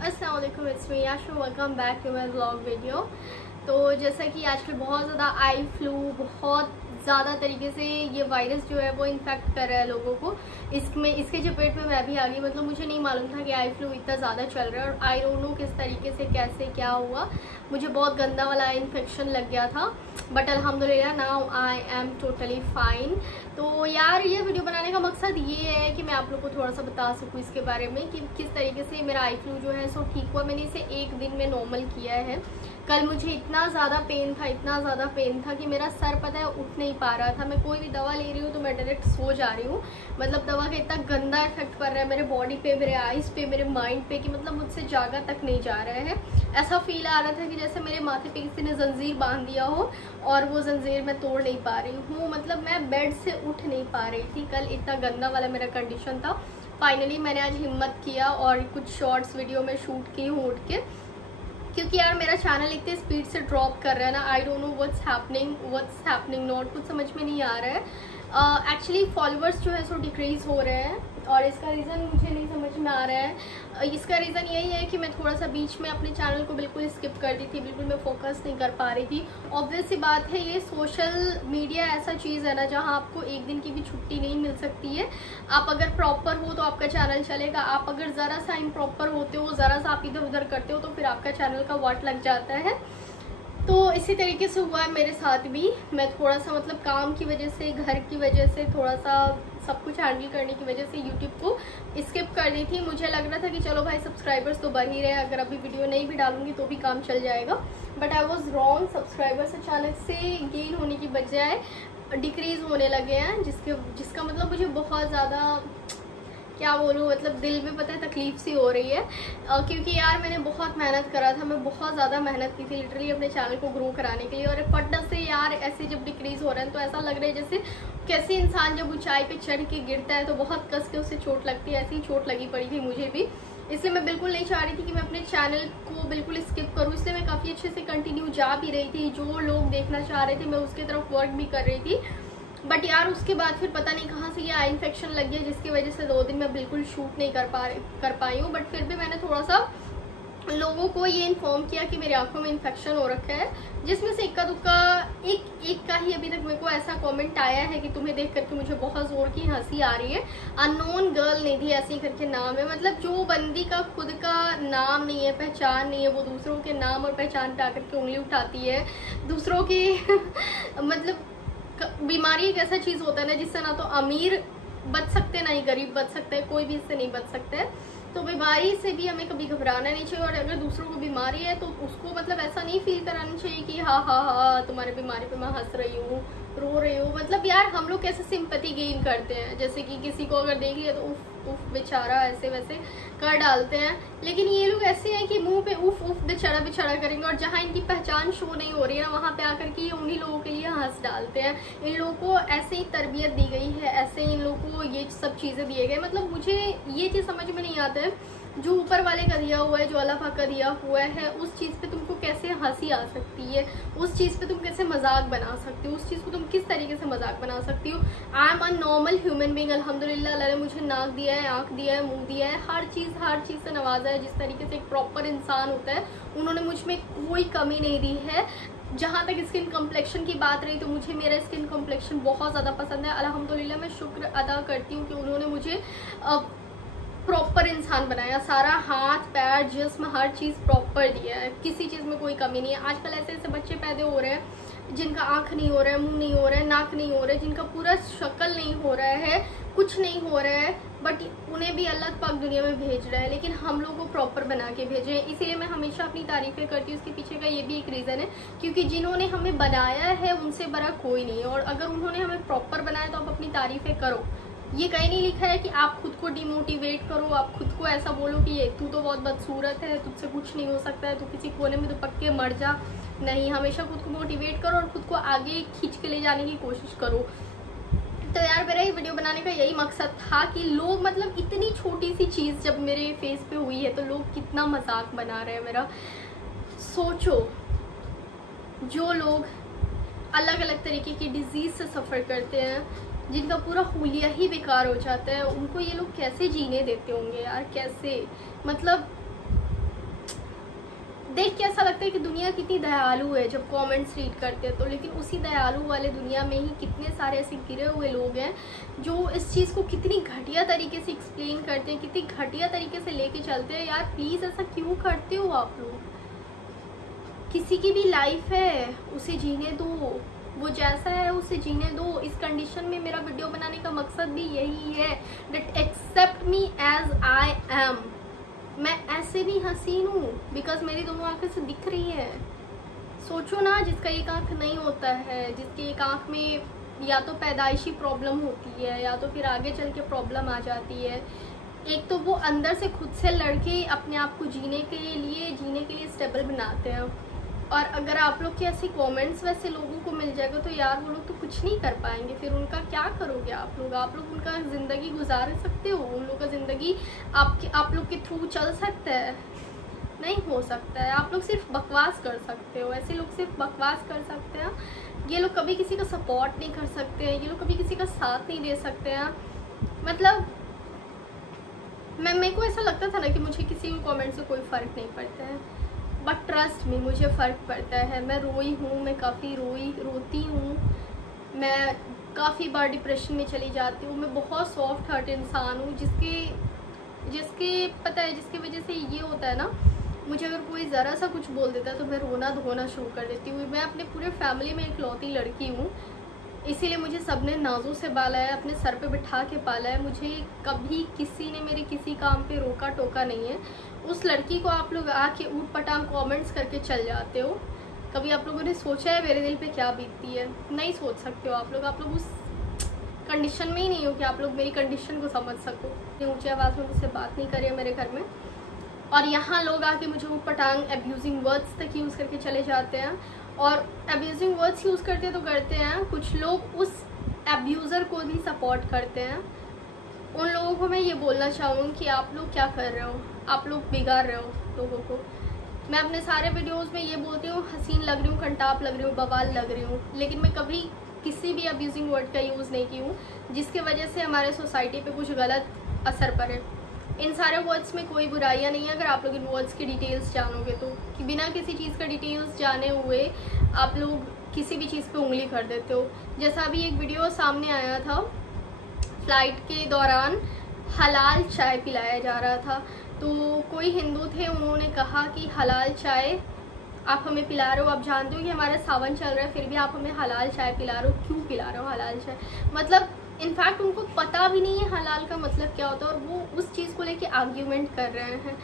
अस्सलाम वालेकुम, it's me Yashu. Welcome back to my vlog video. तो जैसा कि आजकल बहुत ज़्यादा आई फ्लू, बहुत ज़्यादा तरीके से ये वायरस जो है वो इन्फेक्ट कर रहा है लोगों को। इसके चपेट में मैं भी आ गई। मतलब मुझे नहीं मालूम था कि आई फ्लू इतना ज़्यादा चल रहा है और आई डोंट नो किस तरीके से कैसे क्या हुआ। मुझे बहुत गंदा वाला इन्फेक्शन लग गया था, बट अल्हम्दुलिल्लाह now I am totally fine. तो यार ये वीडियो बनाने का मकसद ये है कि मैं आप लोग को थोड़ा सा बता सकूँ इसके बारे में कि किस तरीके से मेरा आई फ्लू जो है सो ठीक हुआ। मैंने इसे एक दिन में नॉर्मल किया है। कल मुझे इतना ज़्यादा पेन था कि मेरा सर पता है उठ नहीं पा रहा था। मैं कोई भी दवा ले रही हूँ तो मैं डायरेक्ट सो जा रही हूँ। मतलब दवा का इतना गंदा इफेक्ट पड़ रहा है मेरे बॉडी पे, मेरे आईज पे, मेरे माइंड पे कि मतलब मुझसे जागा तक नहीं जा रहा है। ऐसा फील आ रहा था कि जैसे मेरे माथे पे किसी ने जंजीर बांध दिया हो और वो जंजीर मैं तोड़ नहीं पा रही हूँ। मतलब मैं बेड से उठ नहीं पा रही थी। कल इतना गंदा वाला मेरा कंडीशन था। फाइनली मैंने आज हिम्मत किया और कुछ शॉर्ट्स वीडियो में शूट की हूँ उठ के, क्योंकि यार मेरा चैनल इतने स्पीड से ड्रॉप कर रहा है ना। I don't know what's happening not, कुछ समझ में नहीं आ रहा है। एक्चुअली फॉलोअर्स जो है सो डिक्रीज हो रहे हैं और इसका रीज़न मुझे नहीं समझ में आ रहा है। इसका रीज़न यही है कि मैं थोड़ा सा बीच में अपने चैनल को बिल्कुल स्किप कर दी थी, बिल्कुल मैं फोकस नहीं कर पा रही थी। ऑब्वियस सी बात है, ये सोशल मीडिया ऐसा चीज़ है ना जहाँ आपको एक दिन की भी छुट्टी नहीं मिल सकती है। आप अगर प्रॉपर हो तो आपका चैनल चलेगा, आप अगर ज़रा सा इम्प्रॉपर होते हो, ज़रा सा आप इधर उधर करते हो तो फिर आपका चैनल का वाट लग जाता है। तो इसी तरीके से हुआ है मेरे साथ भी। मैं थोड़ा सा मतलब काम की वजह से, घर की वजह से, थोड़ा सा सब कुछ हैंडल करने की वजह से यूट्यूब को स्किप कर दी थी। मुझे लग रहा था कि चलो भाई सब्सक्राइबर्स तो बढ़ ही रहे हैं, अगर अभी वीडियो नहीं भी डालूंगी तो भी काम चल जाएगा। But I was wrong. Subscribers अचानक से गेन होने की बजाय डिक्रीज होने लगे हैं, जिसका मतलब मुझे बहुत ज़्यादा क्या बोलूँ, मतलब दिल में पता है तकलीफ सी हो रही है। क्योंकि यार मैंने बहुत मेहनत करा था, मैं बहुत ज़्यादा मेहनत की थी लिटरली अपने चैनल को ग्रो कराने के लिए। और फट से यार ऐसे जब डिक्रीज हो रहा है तो ऐसा लग रहा है जैसे कैसे इंसान जब ऊंचाई पे चढ़ के गिरता है तो बहुत कस के उससे चोट लगती है। ऐसी ही चोट लगी पड़ी थी मुझे भी। इसलिए मैं बिल्कुल नहीं चाह रही थी कि मैं अपने चैनल को बिल्कुल स्किप करूँ। इसलिए मैं काफ़ी अच्छे से कंटिन्यू जा भी रही थी। जो लोग देखना चाह रहे थे मैं उसकी तरफ वर्क भी कर रही थी। बट यार उसके बाद फिर पता नहीं कहाँ से ये आई इन्फेक्शन लग गया, जिसकी वजह से 2 दिन मैं बिल्कुल शूट नहीं कर पाई हूँ। बट फिर भी मैंने थोड़ा सा लोगों को ये इन्फॉर्म किया कि मेरी आंखों में इन्फेक्शन हो रखा है, जिसमें से इक्का दुक्का एक का ही अभी तक मेरे को ऐसा कमेंट आया है कि तुम्हें देख करके मुझे बहुत जोर की हंसी आ रही है। अननोन गर्ल निधि ऐसे ही करके नाम है। मतलब जो बंदी का खुद का नाम नहीं है, पहचान नहीं है, वो दूसरों के नाम और पहचान पे आकर के उंगली उठाती है दूसरों की मतलब बीमारी एक ऐसा चीज होता है ना जिससे ना तो अमीर बच सकते ना ही गरीब बच सकते हैं, कोई भी इससे नहीं बच सकता है। तो बीमारी से भी हमें कभी घबराना नहीं चाहिए। और अगर दूसरों को बीमारी है तो उसको मतलब ऐसा नहीं फील कराना चाहिए कि हाँ हाँ हाँ तुम्हारी बीमारी पे मैं हंस रही हूँ, रो रही हूँ। मतलब यार हम लोग कैसे सिंपैथी गेन करते हैं, जैसे कि किसी को अगर देख लिया तो उफ उफ बेचारा ऐसे वैसे कर डालते हैं। लेकिन ये लोग ऐसे हैं कि मुंह पे उफ उफ बेचारा करेंगे और जहाँ इनकी पहचान शो नहीं हो रही है ना वहाँ पे आकर के ये उन्हीं लोगों के लिए हंस डालते हैं। इन लोगों को ऐसे ही तरबियत दी गई है, ऐसे इन लोगों को ये सब चीज़ें दिए गए। मतलब मुझे ये चीज़ समझ में नहीं आता है, जो ऊपर वाले का दिया हुआ है, जो अल्लाह पाक का दिया हुआ है, उस चीज़ पे तुमको कैसे हंसी आ सकती है, उस चीज़ पे तुम कैसे मजाक बना सकती हो, उस चीज़ को तुम किस तरीके से मजाक बना सकती हो। I am a normal human being. अल्हम्दुलिल्लाह अल्लाह ने मुझे नाक दिया है, आँख दिया है, मुंह दिया है, हर चीज़ से नवाजा है। जिस तरीके से एक प्रॉपर इंसान होता है उन्होंने मुझ में कोई कमी नहीं दी है। जहाँ तक स्किन कम्प्लेक्शन की बात रही तो मुझे मेरा स्किन कम्प्लेक्शन बहुत ज़्यादा पसंद है। अल्हम्दुलिल्लाह मैं शुक्र अदा करती हूँ कि उन्होंने मुझे प्रॉपर इंसान बनाया। सारा हाथ पैर जिस्म हर चीज़ प्रॉपर दिया है, किसी चीज़ में कोई कमी नहीं है। आजकल ऐसे ऐसे बच्चे पैदा हो रहे हैं जिनका आँख नहीं हो रहा है, मुंह नहीं हो रहा है, नाक नहीं हो रहा है, जिनका पूरा शक्ल नहीं हो रहा है, कुछ नहीं हो रहा है, बट उन्हें भी अल्लाह पाक दुनिया में भेज रहा है। लेकिन हम लोग को प्रॉपर बना के भेजे हैं। इसीलिए मैं हमेशा अपनी तारीफ़ें करती हूँ। उसके पीछे का ये भी एक रीज़न है, क्योंकि जिन्होंने हमें बनाया है उनसे बड़ा कोई नहीं है। और अगर उन्होंने हमें प्रॉपर बनाया तो आप अपनी तारीफ़ें करो। ये कहीं नहीं लिखा है कि आप खुद को डिमोटिवेट करो, आप खुद को ऐसा बोलो कि ये तू तो बहुत बदसूरत है, तुझसे कुछ नहीं हो सकता है, तू किसी कोने में तो पक्के मर जा। नहीं, हमेशा खुद को मोटिवेट करो और खुद को आगे खींच के ले जाने की कोशिश करो। तो यार मेरा ये वीडियो बनाने का यही मकसद था कि लोग मतलब इतनी छोटी सी चीज़ जब मेरे फेस पे हुई है तो लोग कितना मजाक बना रहे हैं मेरा। सोचो, जो लोग अलग अलग तरीके की डिजीज़ से सफ़र करते हैं, जिनका पूरा हुलिया ही बेकार हो जाता है, उनको ये लोग कैसे जीने देते होंगे यार, कैसे। मतलब देख के ऐसा लगता है कि दुनिया कितनी दयालु है जब कमेंट्स रीड करते हैं तो, लेकिन उसी दयालु वाले दुनिया में ही कितने सारे ऐसे गिरे हुए लोग हैं जो इस चीज़ को कितनी घटिया तरीके से एक्सप्लेन करते हैं, कितनी घटिया तरीके से लेके चलते हैं। यार प्लीज़ ऐसा क्यों करते हो आप लोग? किसी की भी लाइफ है, उसे जीने दो, वो जैसा है उसे जीने दो। इस कंडीशन में मेरा वीडियो बनाने का मकसद भी यही है, that accept me as I am. मैं ऐसे भी हसीन हूँ बिकॉज मेरी दोनों आंखें से दिख रही है। सोचो ना, जिसका एक आंख नहीं होता है, जिसकी एक आंख में या तो पैदाइशी प्रॉब्लम होती है या तो फिर आगे चल के प्रॉब्लम आ जाती है, एक तो वो अंदर से खुद से लड़के अपने आप को जीने के लिए स्टेबल बनाते हैं। और अगर आप लोग के ऐसे कमेंट्स वैसे लोगों को मिल जाएगा तो यार वो लोग तो कुछ नहीं कर पाएंगे। फिर उनका क्या करोगे आप लोग? आप लोग उनका ज़िंदगी गुजार सकते हो? उन लोग का ज़िंदगी आप लोग के थ्रू चल सकता है? नहीं हो सकता है। आप लोग सिर्फ बकवास कर सकते हो। ऐसे लोग सिर्फ बकवास कर सकते हैं। ये लोग कभी किसी का सपोर्ट नहीं कर सकते हैं, ये लोग कभी किसी का साथ नहीं दे सकते हैं। मतलब मेरे को ऐसा लगता था ना कि मुझे किसी को कमेंट से कोई फ़र्क नहीं पड़ता है, बट ट्रस्ट में मुझे फ़र्क पड़ता है। मैं रोई हूँ, मैं काफ़ी रोती हूँ, मैं काफ़ी बार डिप्रेशन में चली जाती हूँ। मैं बहुत सॉफ्ट हार्ट इंसान हूँ जिसके पता है, जिसकी वजह से ये होता है ना, मुझे अगर कोई ज़रा सा कुछ बोल देता है तो मैं रोना धोना शुरू कर देती हूँ। मैं अपने पूरे फैमिली में इकलौती लड़की हूँ, इसीलिए मुझे सबने नाजों से पाला है, अपने सर पे बिठा के पाला है। मुझे कभी किसी ने मेरे किसी काम पे रोका टोका नहीं है। उस लड़की को आप लोग आके ऊट पटांग कमेंट्स करके चल जाते हो। कभी आप लोगों ने सोचा है मेरे दिल पे क्या बीतती है? नहीं सोच सकते हो आप लोग उस कंडीशन में ही नहीं हो कि आप लोग मेरी कंडीशन को समझ सको। इतनी ऊँची आवाज़ में मुझसे बात नहीं करिए मेरे घर में। और यहाँ लोग आके मुझे ऊट पटांग अब्यूजिंग वर्ड्स तक यूज़ करके चले जाते हैं। और अब्यूजिंग वर्ड्स यूज़ करते तो करते हैं, कुछ लोग उस अब्यूज़र को भी सपोर्ट करते हैं। उन लोगों को मैं ये बोलना चाहूँगी कि आप लोग क्या कर रहे हो? आप लोग बिगाड़ रहे हो लोगों को। मैं अपने सारे वीडियोस में ये बोलती हूँ, हसीन लग रही हूँ, कंटाप लग रही हूँ, बवाल लग रही हूँ, लेकिन मैं कभी किसी भी अब्यूजिंग वर्ड का यूज़ नहीं की हूँ जिसकी वजह से हमारे सोसाइटी पे कुछ गलत असर पड़े। इन सारे वर्ड्स में कोई बुराइयाँ नहीं है अगर आप लोग इन वर्ड्स की डिटेल्स जानोगे तो, कि बिना किसी चीज़ का डिटेल्स जाने हुए आप लोग किसी भी चीज़ पे उंगली कर देते हो। जैसा अभी एक वीडियो सामने आया था, फ्लाइट के दौरान हलाल चाय पिलाया जा रहा था, तो कोई हिंदू थे, उन्होंने कहा कि हलाल चाय आप हमें पिला रहे हो, आप जानते हो कि हमारा सावन चल रहा है फिर भी आप हमें हलाल चाय पिला रहे हो, क्यों पिला रहे हो हलाल चाय? मतलब इनफैक्ट उनको पता भी नहीं है हलाल का मतलब क्या होता है और वो उस चीज़ को लेके आर्ग्यूमेंट कर रहे हैं।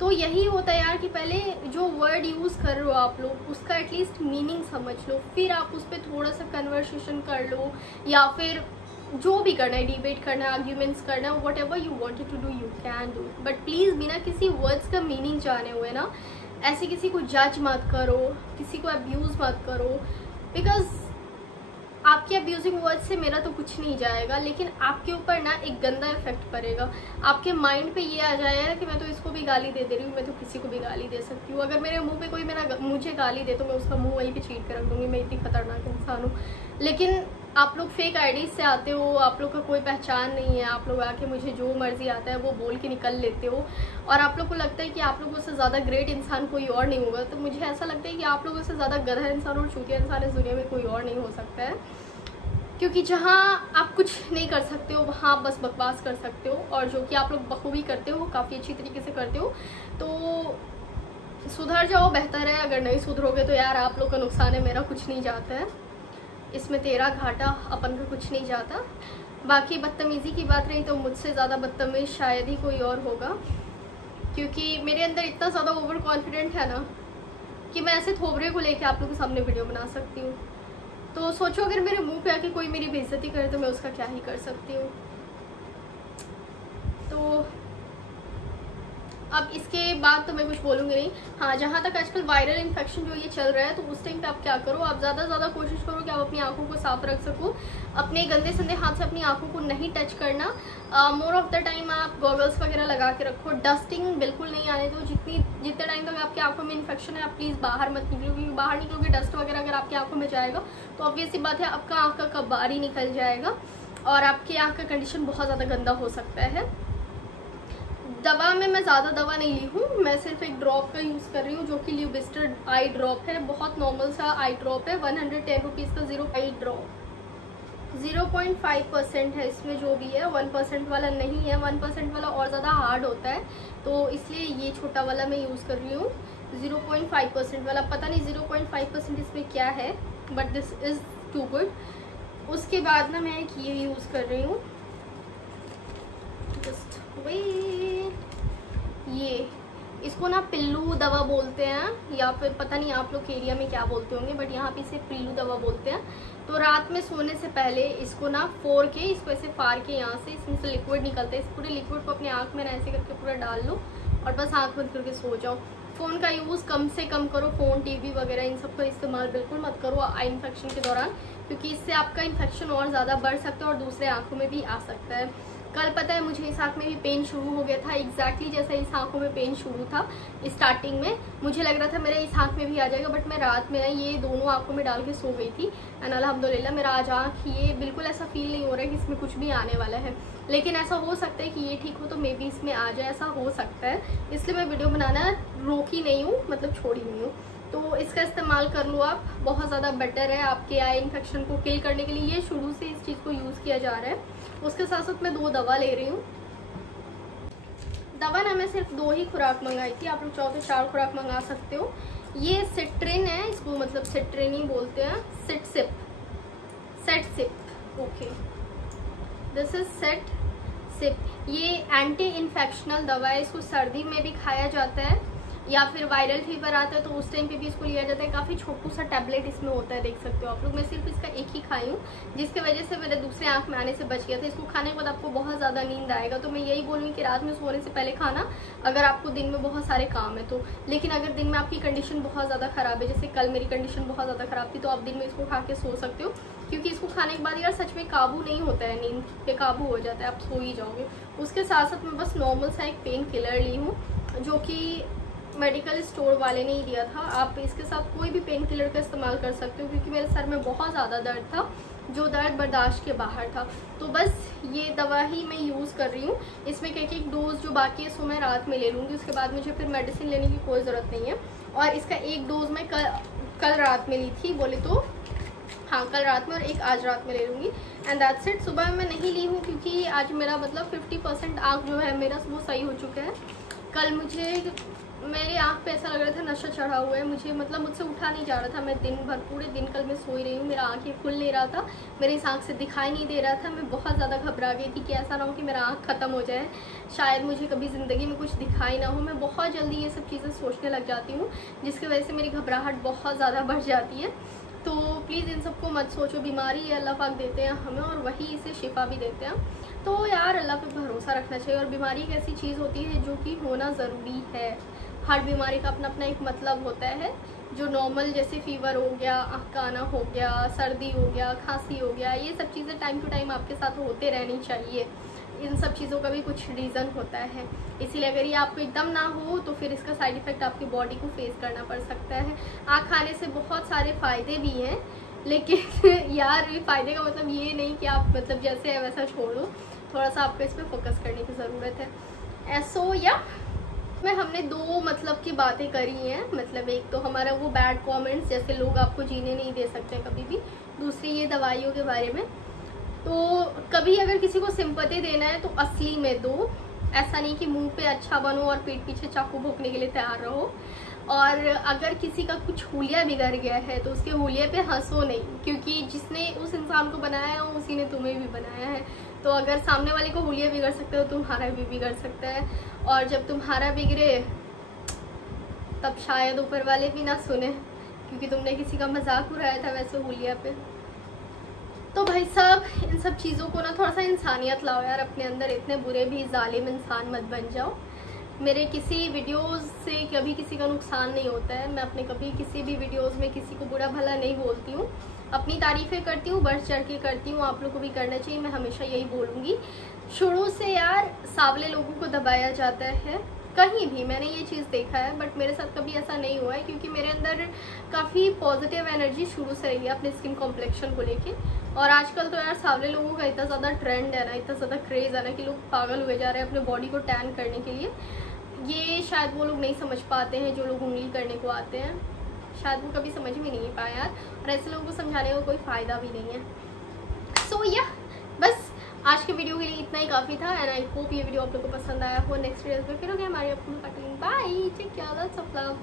तो यही होता है यार कि पहले जो वर्ड यूज़ कर रहे हो आप लोग उसका एटलीस्ट मीनिंग समझ लो, फिर आप उस पर थोड़ा सा कन्वर्सेशन कर लो, या फिर जो भी करना है, डिबेट करना है, आर्ग्यूमेंट्स करना है, whatever you wanted to do you can do. But please बिना किसी वर्ड्स का मीनिंग जाने हुए ना ऐसे किसी को जज मत करो, किसी को अब्यूज़ मत करो, बिकॉज आपके अब्यूजिंग वर्ड से मेरा तो कुछ नहीं जाएगा, लेकिन आपके ऊपर ना एक गंदा इफेक्ट पड़ेगा। आपके माइंड पे ये आ जाएगा कि मैं तो इसको भी गाली दे रही हूँ, मैं तो किसी को भी गाली दे सकती हूँ। अगर मेरे मुंह पे कोई मुझे गाली दे तो मैं उसका मुंह वहीं पे छीट कर रख दूँगी, मैं इतनी खतरनाक इंसान हूँ। लेकिन आप लोग फेक आईडीज से आते हो, आप लोग का कोई पहचान नहीं है, आप लोग आके मुझे जो मर्जी आता है वो बोल के निकल लेते हो, और आप लोग को लगता है कि आप लोगों से ज़्यादा ग्रेट इंसान कोई और नहीं होगा। तो मुझे ऐसा लगता है कि आप लोगों से ज़्यादा गधा इंसान और चूतिया इंसान इस दुनिया में कोई और नहीं हो सकता है, क्योंकि जहाँ आप कुछ नहीं कर सकते हो वहाँ आप बस बकवास कर सकते हो, और जो कि आप लोग बखूबी करते हो काफ़ी अच्छी तरीके से करते हो। तो सुधर जाओ, बेहतर है। अगर नहीं सुधरोगे तो यार आप लोग का नुकसान है, मेरा कुछ नहीं जाता है इसमें, तेरा घाटा अपन का कुछ नहीं जाता। बाकी बदतमीज़ी की बात रही तो मुझसे ज़्यादा बदतमीज़ शायद ही कोई और होगा, क्योंकि मेरे अंदर इतना ज़्यादा ओवर कॉन्फिडेंट है ना कि मैं ऐसे थोबरे को लेके आप लोगों के सामने वीडियो बना सकती हूँ। तो सोचो अगर मेरे मुंह पे आके कोई मेरी बेइज्जती करे तो मैं उसका क्या ही कर सकती हूँ। तो अब इसके बाद तो मैं कुछ बोलूँगी नहीं। हाँ, जहाँ तक आजकल वायरल इन्फेक्शन जो ये चल रहा है तो उस टाइम पे आप क्या करो, आप ज़्यादा से ज़्यादा कोशिश करो कि आप अपनी आंखों को साफ रख सको, अपने गंदे संदे हाथ से अपनी आंखों को नहीं टच करना। मोर ऑफ द टाइम आप गॉगल्स वगैरह लगा के रखो, डस्टिंग बिल्कुल नहीं आने दो। जितने टाइम तक आपकी आंखों में इन्फेक्शन है आप प्लीज़ बाहर मत निकलो, क्योंकि बाहर निकलोगे डस्ट वगैरह अगर आपकी आंखों में जाएगा तो ऑब्वियस सी बात है आपका आँख का कबार ही निकल जाएगा और आपकी आँख का कंडीशन बहुत ज़्यादा गंदा हो सकता है। दवा में मैं ज़्यादा दवा नहीं ली हूँ, मैं सिर्फ एक ड्रॉप का यूज़ कर रही हूँ जो कि ल्यूबिस्टर आई ड्रॉप है। बहुत नॉर्मल सा आई ड्रॉप है, 110 रुपीज़ का 0 आई ड्रॉप। 0.5% है इसमें जो भी है, 1% वाला नहीं है। 1% वाला और ज़्यादा हार्ड होता है, तो इसलिए ये छोटा वाला मैं यूज़ कर रही हूँ। 0.5% वाला, पता नहीं 0.5% इसमें क्या है, but this is too good. उसके बाद ना मैं एक ये यूज़ कर रही हूँ, जस्ट ये इसको ना पिल्लू दवा बोलते हैं, या फिर पता नहीं आप लोग के एरिया में क्या बोलते होंगे, बट यहाँ पे इसे पिल्लू दवा बोलते हैं। तो रात में सोने से पहले इसको ना फोड़ के, इसको ऐसे फाड़ के, यहाँ से इसमें से लिक्विड निकलते हैं, इस पूरे लिक्विड को अपनी आँख में ना ऐसे करके पूरा डाल लो और बस आँख बंद करके सो जाओ। फ़ोन का यूज़ कम से कम करो, फ़ोन टीवी वगैरह इन सब का इस्तेमाल बिल्कुल मत करो आई इन्फेक्शन के दौरान, क्योंकि इससे आपका इन्फेक्शन और ज़्यादा बढ़ सकता है और दूसरे आँखों में भी आ सकता है। कल पता है मुझे इस आँख में भी पेन शुरू हो गया था, एग्जैक्टली जैसा इस आँखों में पेन शुरू था स्टार्टिंग में। मुझे लग रहा था मेरे इस आँख में भी आ जाएगा, बट मैं रात में ये दोनों आँखों में डाल के सो गई थी एंड अल्हम्दुलिल्लाह मेरा आज आँख ये बिल्कुल ऐसा फील नहीं हो रहा है कि इसमें कुछ भी आने वाला है। लेकिन ऐसा हो सकता है कि ये ठीक हो तो मे बी इसमें आ जाए, ऐसा हो सकता है, इसलिए मैं वीडियो बनाना रोकी नहीं हूँ, मतलब छोड़ी नहीं हूँ। तो इसका इस्तेमाल कर लो आप, बहुत ज़्यादा बेटर है आपके आई इन्फेक्शन को किल करने के लिए। ये शुरू से इस चीज़ को यूज़ किया जा रहा है। उसके साथ साथ मैं 2 दवा ले रही हूँ। दवा ना मैं सिर्फ 2 ही खुराक मंगाई थी, आप लोग चाहो तो 4 खुराक मंगा सकते हो। ये सिट्रिन है, इसको मतलब सिट्रिन ही बोलते हैं, सेट सिप, ओके, दिस इज सेट सिप। ये एंटी इन्फेक्शनल दवा है, इसको सर्दी में भी खाया जाता है, या फिर वायरल फीवर आता है तो उस टाइम पे भी इसको लिया जाता है। काफ़ी छोटू सा टैबलेट इसमें होता है, देख सकते हो आप लोग। मैं सिर्फ इसका एक ही खाई हूँ, जिसकी वजह से मेरे दूसरे आँख में आने से बच गया था। इसको खाने के बाद आपको बहुत ज़्यादा नींद आएगा, तो मैं यही बोलूँगी कि रात में सोने से पहले खाना, अगर आपको दिन में बहुत सारे काम है तो। लेकिन अगर दिन में आपकी कंडीशन बहुत ज़्यादा ख़राब है, जैसे कल मेरी कंडीशन बहुत ज़्यादा ख़राब थी, तो आप दिन में इसको खा के सो सकते हो, क्योंकि इसको खाने के बाद यार सच में काबू नहीं होता है, नींद पे काबू हो जाता है, आप सो ही जाओगे। उसके साथ साथ मैं बस नॉर्मल सा एक पेन किलर ली हूँ, जो कि मेडिकल स्टोर वाले ने ही दिया था। आप इसके साथ कोई भी पेन किलर का इस्तेमाल कर सकते हो, क्योंकि मेरे सर में बहुत ज़्यादा दर्द था, जो दर्द बर्दाश्त के बाहर था। तो बस ये दवा ही मैं यूज़ कर रही हूँ। इसमें एक डोज जो बाकी है सो मैं रात में ले लूँगी, उसके बाद मुझे फिर मेडिसिन लेने की कोई ज़रूरत नहीं है। और इसका एक डोज मैं कल रात में ली थी, बोले तो हाँ कल रात में, और एक आज रात में ले लूँगी एंड दैट्स इट। सुबह मैं नहीं ली हूँ क्योंकि आज मेरा मतलब 50% आँख जो है मेरा वो सही हो चुका है। कल मेरे आँख पे ऐसा लग रहा था नशा चढ़ा हुआ है, मुझे मतलब मुझसे उठा नहीं जा रहा था। मैं दिन भर पूरे दिन कल मैं सोई रही हूँ, मेरा आँखें खुल नहीं रहा था, मेरी इस आँख से दिखाई नहीं दे रहा था। मैं बहुत ज़्यादा घबरा गई थी कि ऐसा ना हो कि मेरा आँख ख़त्म हो जाए, शायद मुझे कभी ज़िंदगी में कुछ दिखाई ना हो। मैं बहुत जल्दी ये सब चीज़ें सोचने लग जाती हूँ, जिसकी वजह से मेरी घबराहट बहुत ज़्यादा बढ़ जाती है। तो प्लीज़ इन सबको मत सोचो, बीमारी है, अल्लाह पाक देते हैं हमें और वही इसे शिफा भी देते हैं। तो यार अल्लाह पे भरोसा रखना चाहिए। और बीमारी एक ऐसी चीज़ होती है जो कि होना ज़रूरी है। हर बीमारी का अपना अपना एक मतलब होता है। जो नॉर्मल जैसे फीवर हो गया, आँख का आना हो गया, सर्दी हो गया, खांसी हो गया, ये सब चीज़ें टाइम टू टाइम आपके साथ होते रहनी चाहिए। इन सब चीज़ों का भी कुछ रीज़न होता है, इसीलिए अगर ये आपको एकदम ना हो तो फिर इसका साइड इफ़ेक्ट आपकी बॉडी को फेस करना पड़ सकता है। आँख खाने से बहुत सारे फ़ायदे भी हैं, लेकिन यार ये फ़ायदे का मतलब ये नहीं कि आप मतलब जैसे है वैसा छोड़ो, थोड़ा सा आपको इस पर फोकस करने की ज़रूरत है। ऐसो या में हमने 2 मतलब की बातें करी हैं। मतलब एक तो हमारा वो बैड कमेंट्स, जैसे लोग आपको जीने नहीं दे सकते कभी भी, दूसरी ये दवाइयों के बारे में। तो कभी अगर किसी को सिंपैथी देना है तो असली में दो, ऐसा नहीं कि मुंह पे अच्छा बनो और पीठ पीछे चाकू भोंकने के लिए तैयार रहो। और अगर किसी का कुछ हुलिया बिगड़ गया है तो उसके हुलिये पे हंसो नहीं, क्योंकि जिसने उस इंसान को बनाया है उसी ने तुम्हें भी बनाया है। तो अगर सामने वाले को हुलिया बिगड़ सकता है तो तुम्हारा भी बिगड़ सकता है, और जब तुम्हारा बिगड़े तब शायद ऊपर वाले भी ना सुने, क्योंकि तुमने किसी का मजाक उड़ाया था वैसे हुलिया पे। तो भाई साहब इन सब चीज़ों को ना थोड़ा सा इंसानियत लाओ यार अपने अंदर, इतने बुरे भी जालिम इंसान मत बन जाओ। मेरे किसी वीडियोस से कभी किसी का नुकसान नहीं होता है, मैं अपने कभी किसी भी वीडियोस में किसी को बुरा भला नहीं बोलती हूँ, अपनी तारीफ़ें करती हूँ, बढ़ चढ़ के करती हूँ। आप लोग को भी करना चाहिए, मैं हमेशा यही बोलूँगी। शुरू से यार सांवले लोगों को दबाया जाता है कहीं भी, मैंने ये चीज़ देखा है, बट मेरे साथ कभी ऐसा नहीं हुआ है, क्योंकि मेरे अंदर काफ़ी पॉजिटिव एनर्जी शुरू से रही है अपने स्किन कॉम्प्लेक्शन को लेके। और आजकल तो यार सांवले लोगों का इतना ज़्यादा ट्रेंड है ना, इतना ज़्यादा क्रेज़ है ना कि लोग पागल हुए जा रहे हैं अपने बॉडी को टैन करने के लिए। ये शायद वो लोग नहीं समझ पाते हैं जो लोग उंगली करने को आते हैं, शायद वो कभी समझ भी नहीं पाए यार, और ऐसे लोगों को समझाने का कोई फ़ायदा भी नहीं है। सो या बस आज के वीडियो के लिए इतना ही काफ़ी था, एंड आई होप ये वीडियो आप लोगों को पसंद आया हो। नेक्स्ट वीडियो में फिर होगी हमारी अपनी cutting. Bye, take care, lots of love.